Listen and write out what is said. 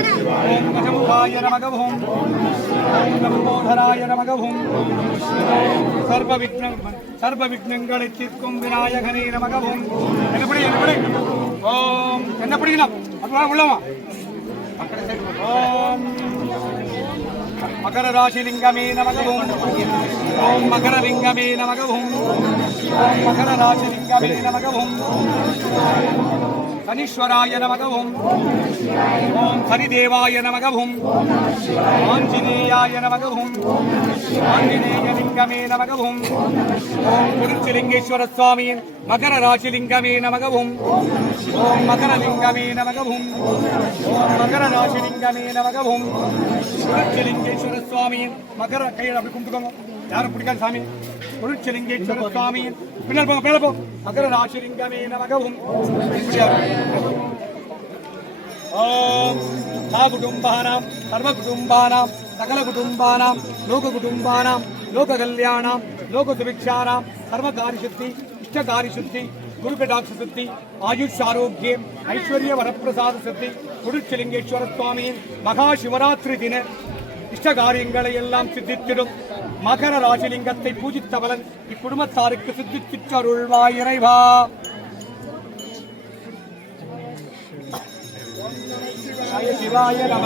ஓம் கஜமுகாய நமக ஓம் லம்போதராய நமக ஓம் சர்வ விக்னங்களை தீர்க்கும் விநாயகனே நமக ஓம். என்னப்படி ஓம் என்ன பிடிக்கலாம் அது உள்ளமா ஓம் மகர ராசிலிங்கமே நமக ஓம். ஓம் மகரலிங்கமே நமக ஓம். ஓம் மகர ராசிலிங்கமே நமக ஓம். சனீஸ்வராய நமக ஓம். ஓம் ஹரிதேவாய நமக ஓம். ஆஞ்சநேயாய நமக ஓம். ஆஞ்சநேயலிங்கமே நமக ஓம். ஓம் திருச்சிலிங்கேஸ்வர சுவாமி மகர ராசிலிங்கமே நமக ஓம். ஓம் மகரலிங்கமே நமக ஓம். ஓம் மகர ராசிலிங்கமே நமக ஓம். திருச்சிலிங்கேஸ்வர சுவாமி மகர கையில் அப்படி கும்பிட்டுக்கோங்க. யாரும் பிடிக்காது சாமி. திருச்சிலிங்கேஸ்வர சுவாமி பின்னால் போங்க, மேலே போ. மகர ராசிலிங்கமே நமக ஓம். ஓம் குடும்பானாம் சர்வ குடும்பானாம் சகல குடும்பானாம் லோக குடும்பானாம் லோக கல்யாணாம் லோக சுபிக்ஷானாம் சர்வகாரி சுத்தி இஷ்டகாரி சுத்தி குருகடாட்ச சுத்தி ஆயுஷ் ஆரோக்கியம் ஐஸ்வர்ய வரப்பிரசாத சுத்தி திருச்சிலிங்கேஸ்வர சுவாமியின் மகா சிவராத்திரி தின இஷ்டகாரியங்களை எல்லாம் சித்தித்திடும் மகர ராசிலிங்கத்தை பூஜித்த பலன் இக்குடும்பத்தாருக்கு சித்தித்திட்டு அருள்வாய் இறைவா. சிவாய நம.